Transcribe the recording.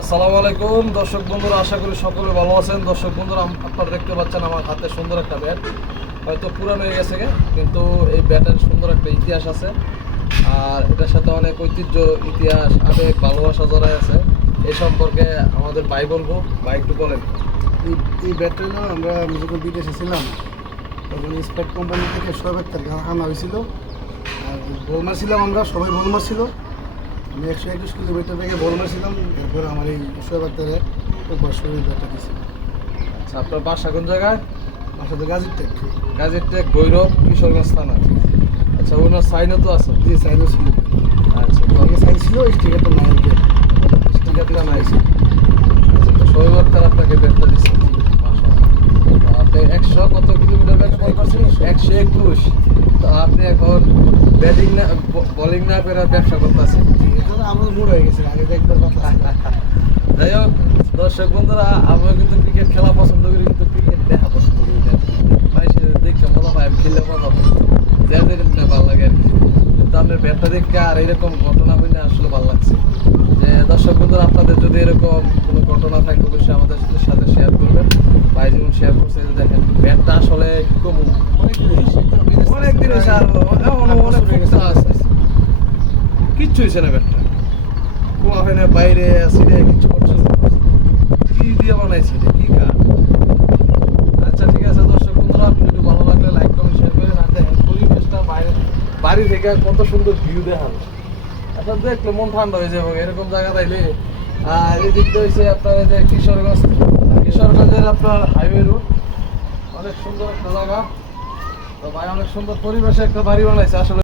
আসসালামু আলাইকুম। দর্শক বন্ধুরা, আশা করি সকলে ভালো আছেন। দর্শক বন্ধুরা আপনারা দেখতে পাচ্ছেন আমার হাতে সুন্দর একটা ব্যাট হয়তো পুরানো হয়ে গেছে কিন্তু এই ব্যাটের সুন্দর একটা ইতিহাস আছে। আর এটার সাথে অনেক ঐতিহ্য, ইতিহাস, আবেগ, ভালোবাসা জড়াই আছে। এই সম্পর্কে আমাদের ভাই বলব। ভাই, একটু বলেন। এই ব্যাটটা না আমরা যখন বিদেশে ছিলাম। তখন স্পেট কোম্পানি থেকে শোয়েব আক্তার আনা হয়েছিল। আর বল মারছিলাম আমরা, সবাই বল মারছিল আমি একশো একুশ কিলোমিটার থেকে বল মারছিলাম এরপর আমার এই শোয়েব আক্তারের উপর শরীর দিয়েছিল আচ্ছা আপনার বাসা কোন জায়গায়? আসলে গাজীর টেক। গাজীর টেক ভৈরব কিশোরগঞ্জ থানা। আচ্ছা ওনার সাইনও তো আছে? যে সাইনও ছিল। আচ্ছা। তো আগে সাইন ছিল স্টিকারটা ব্যাট স্টিকারটা নাইছে আচ্ছা তো শোয়েব আক্তার আপনাকে ব্যাটটা দিচ্ছে। আপনি একশো কত কিলোমিটার একশো একুশ। তো আপনি এখন ব্যাটিং না বোলিং না করে ব্যবসা করতেছেন এখন আমার মুড হয়ে গেছে আগে একবার পাতলা যাই হোক দর্শক বন্ধুরা আমিও কিন্তু ক্রিকেট খেলা পছন্দ করি কিন্তু ক্রিকেট দেখা পছন্দ করি না। ভাই সে দেখতে মজা পাই আমি খেললে মজা পাই যা যেটা ভালো লাগে আর কি। কিন্তু আপনার ব্যাটটা দেখে আর এরকম ঘটনা হইলে আসলে ভালো লাগছে যে দর্শক বন্ধুরা আপনাদের যদি এরকম কোনো ঘটনা থাকে অবশ্যই আমাদের সাথে শেয়ার করবেন। ভাই যেমন শেয়ার করছে দেখেন ব্যাটটা আসলে কমু অনেক জিনিস অনেক জিনিস আর অনেক ফুকতা আছে। কিচ্ছু হয়েছে না ব্যাটটা কোয়া হয় না, বাইরে সিটে কিছু করছে কি দিয়ে বানাইছে কি কাঠ আচ্ছা ঠিক আছে দর্শক, বন্ধুরা ভিডিও ভালো লাগলে লাইক কমেন্ট শেয়ার করে আর দেখেন পরিবেশটা বাইরে, বাড়ি থেকে কত সুন্দর ভিউ দেখানো। এখন দেখলে মন ঠান্ডা হয়ে যাবে, এরকম জায়গা তাইলে। আর এদিকটা হয়েছে আপনার যে কিশোরগঞ্জ। কিশোরগঞ্জের আপনার হাইওয়ে রোড অনেক সুন্দর একটা জায়গা। ভাই অনেক সুন্দর পরিবেশে একটা বাড়ি বানাইছে আসলে